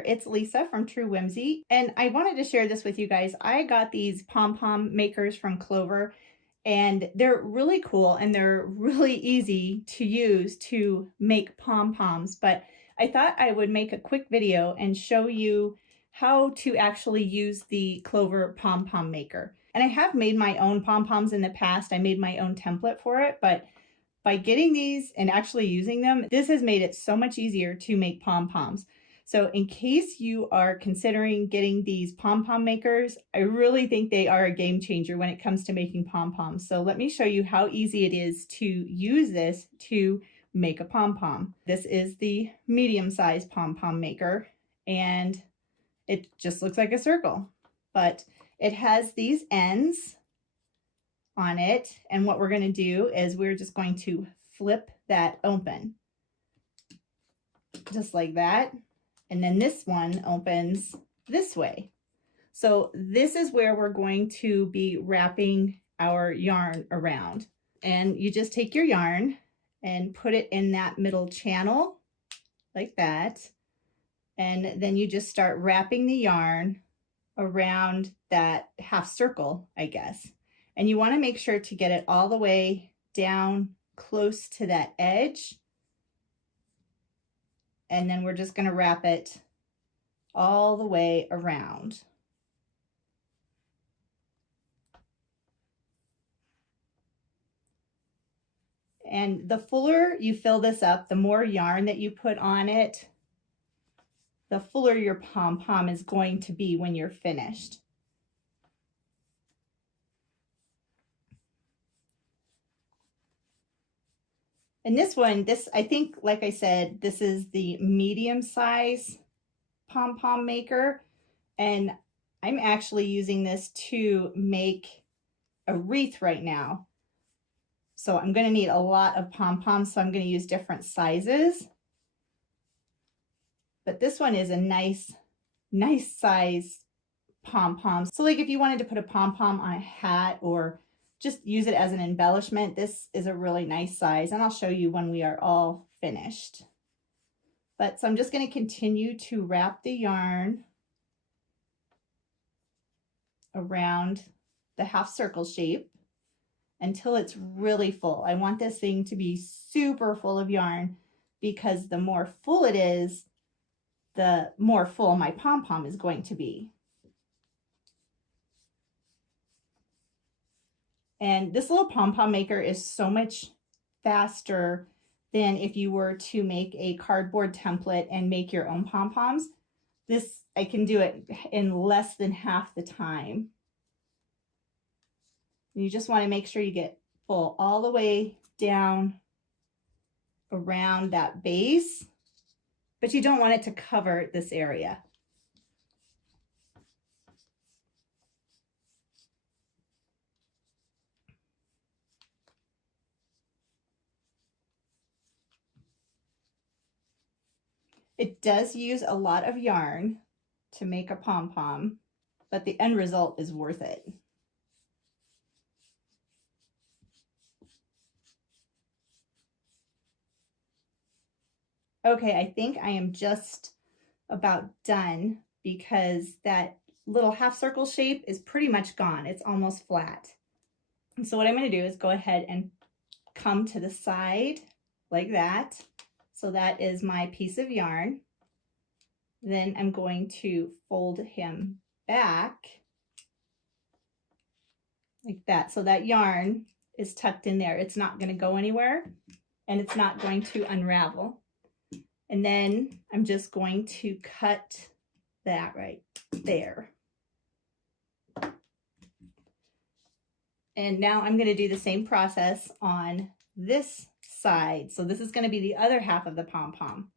there, it's Lisa from True Whimsy, and I wanted to share this with you guys. I got these Pom Pom makers from Clover, and they're really cool and they're really easy to use to make pom-poms, but I thought I would make a quick video and show you how to actually use the Clover Pom Pom maker. And I have made my own pom-poms in the past. I made my own template for it, but by getting these and actually using them, this has made it so much easier to make pom-poms. So in case you are considering getting these pom-pom makers, I really think they are a game changer when it comes to making pom-poms. So let me show you how easy it is to use this to make a pom-pom. This is the medium-sized pom-pom maker, and it just looks like a circle, but it has these ends on it, and what we're going to do is we're just going to flip that open just like that, and then this one opens this way. So this is where we're going to be wrapping our yarn around, and you just take your yarn and put it in that middle channel like that, and then you just start wrapping the yarn around that half circle, I guess. And you want to make sure to get it all the way down close to that edge. And then we're just going to wrap it all the way around. And the fuller you fill this up, the more yarn that you put on it, the fuller your pom-pom is going to be when you're finished. And this one, I think, like I said, this is the medium size pom-pom maker, and I'm actually using this to make a wreath right now. So I'm going to need a lot of pom-poms, so I'm going to use different sizes. But this one is a nice size pom-pom. So like if you wanted to put a pom-pom on a hat or just use it as an embellishment, this is a really nice size, and I'll show you when we are all finished. But so I'm just going to continue to wrap the yarn around the half circle shape until it's really full. I want this thing to be super full of yarn, because the more full it is, the more full my pom-pom is going to be. And this little pom-pom maker is so much faster than if you were to make a cardboard template and make your own pom-poms. This, I can do it in less than half the time. You just want to make sure you get full all the way down around that base, but you don't want it to cover this area. It does use a lot of yarn to make a pom-pom, but the end result is worth it. Okay, I think I am just about done, because that little half circle shape is pretty much gone. It's almost flat. And so what I'm going to do is go ahead and come to the side like that. So that is my piece of yarn. Then I'm going to fold him back like that. So that yarn is tucked in there. It's not going to go anywhere, and it's not going to unravel. And then I'm just going to cut that right there. And now I'm going to do the same process on this side. So this is going to be the other half of the pom-pom.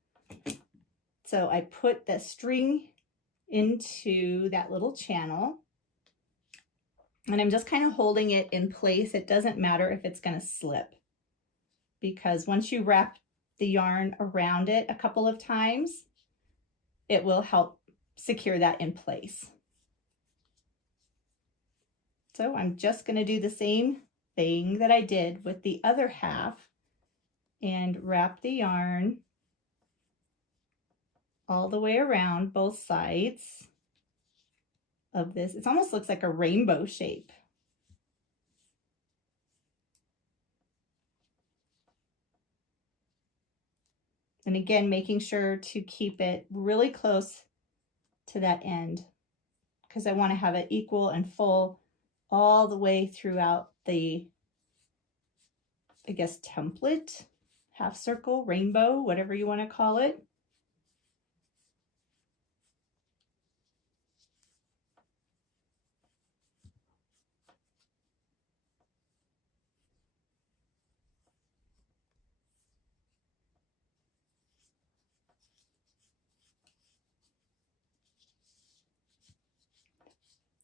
So I put the string into that little channel, and I'm just kind of holding it in place. It doesn't matter if it's going to slip, because once you wrap the yarn around it a couple of times, it will help secure that in place. So I'm just going to do the same thing that I did with the other half and wrap the yarn all the way around both sides of this. It almost looks like a rainbow shape. And again, making sure to keep it really close to that end because I want to have it equal and full all the way throughout the, I guess, template, half circle, rainbow, whatever you want to call it.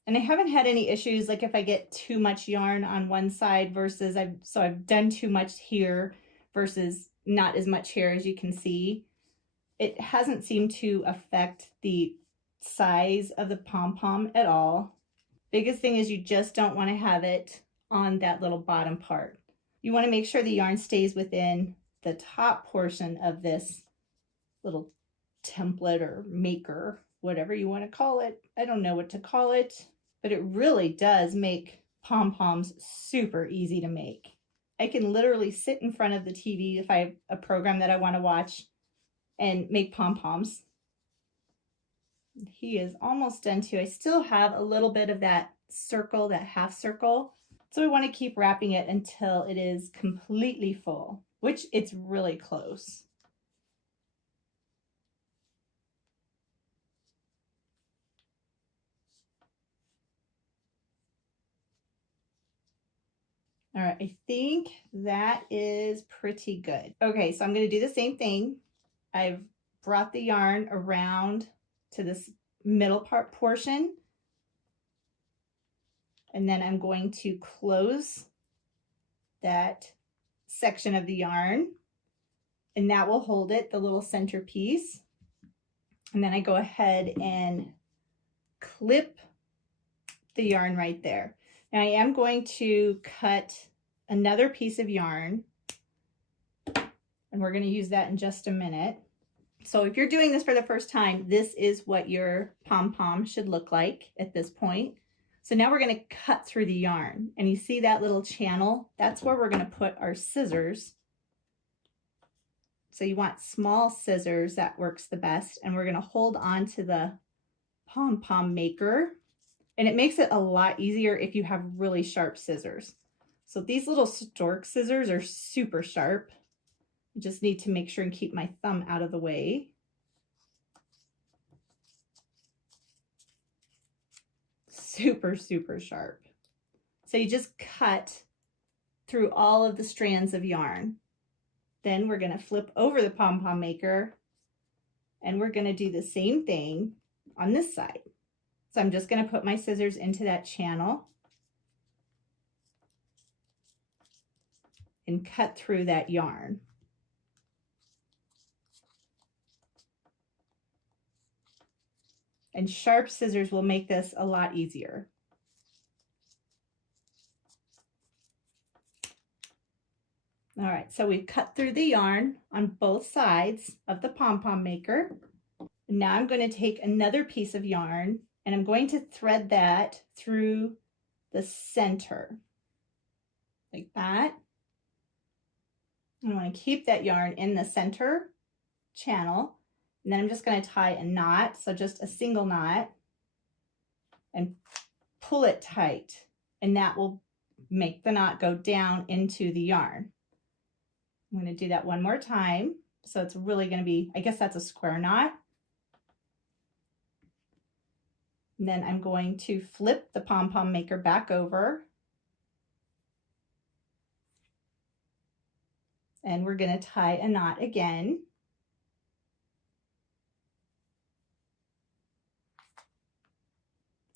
And I haven't had any issues like if I get too much yarn on one side versus I've done too much here versus not as much here, as you can see. It hasn't seemed to affect the size of the pom-pom at all. Biggest thing is you just don't want to have it on that little bottom part. You want to make sure the yarn stays within the top portion of this little template or maker, whatever you want to call it. I don't know what to call it, but it really does make pom-poms super easy to make. I can literally sit in front of the TV if I have a program that I want to watch and make pom-poms. He is almost done too. I still have a little bit of that circle, that half circle. So I want to keep wrapping it until it is completely full, which it's really close. All right, I think that is pretty good. Okay, so I'm going to do the same thing. I've brought the yarn around to this middle part portion, and then I'm going to close that section of the yarn, and that will hold it, the little center piece. And then I go ahead and clip the yarn right there. Now I am going to cut another piece of yarn, and we're going to use that in just a minute. So if you're doing this for the first time, this is what your pom-pom should look like at this point. So now we're going to cut through the yarn, and you see that little channel? That's where we're going to put our scissors. So you want small scissors, that works the best. And we're going to hold on to the pom-pom maker. And it makes it a lot easier if you have really sharp scissors. So these little stork scissors are super sharp. I just need to make sure and keep my thumb out of the way. Super, super sharp. So you just cut through all of the strands of yarn. Then we're going to flip over the pom-pom maker, and we're going to do the same thing on this side. So I'm just going to put my scissors into that channel and cut through that yarn. And sharp scissors will make this a lot easier. All right, so we've cut through the yarn on both sides of the pom-pom maker. Now I'm going to take another piece of yarn, and I'm going to thread that through the center, like that. I want to keep that yarn in the center channel, and then I'm just going to tie a knot, so just a single knot, and pull it tight, and that will make the knot go down into the yarn. I'm going to do that one more time, so it's really going to be, I guess that's a square knot. And then I'm going to flip the pom-pom maker back over, and we're going to tie a knot again.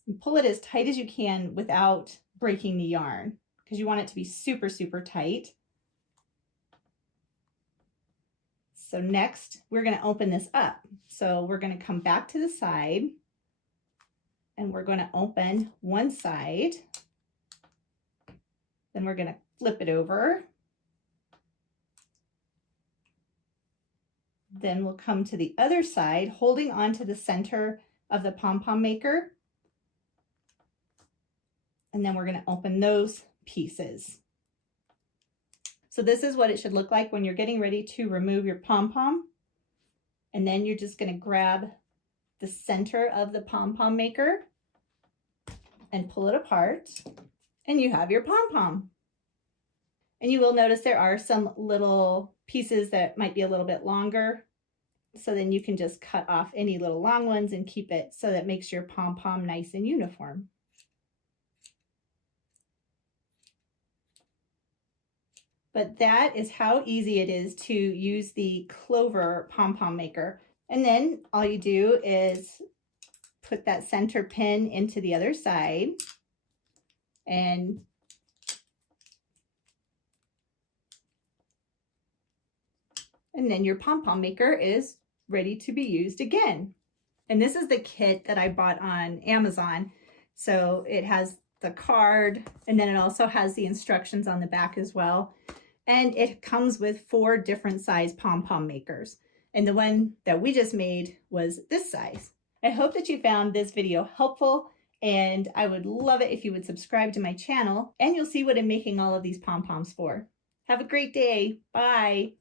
And pull it as tight as you can without breaking the yarn, because you want it to be super, super tight. So next, we're going to open this up. So we're going to come back to the side, and we're going to open one side. Then we're going to flip it over. Then we'll come to the other side, holding on to the center of the pom-pom maker. And then we're going to open those pieces. So this is what it should look like when you're getting ready to remove your pom-pom. And then you're just going to grab the center of the pom-pom maker and pull it apart, and you have your pom-pom. And you will notice there are some little pieces that might be a little bit longer. So then you can just cut off any little long ones and keep it so that makes your pom-pom nice and uniform. But that is how easy it is to use the Clover Pom Pom Maker. And then all you do is put that center pin into the other side and then your pom pom maker is ready to be used again. And this is the kit that I bought on Amazon. So it has the card, and then it also has the instructions on the back as well. And it comes with 4 different size pom pom makers. And the one that we just made was this size. I hope that you found this video helpful, and I would love it if you would subscribe to my channel, and you'll see what I'm making all of these pom-poms for. Have a great day. Bye.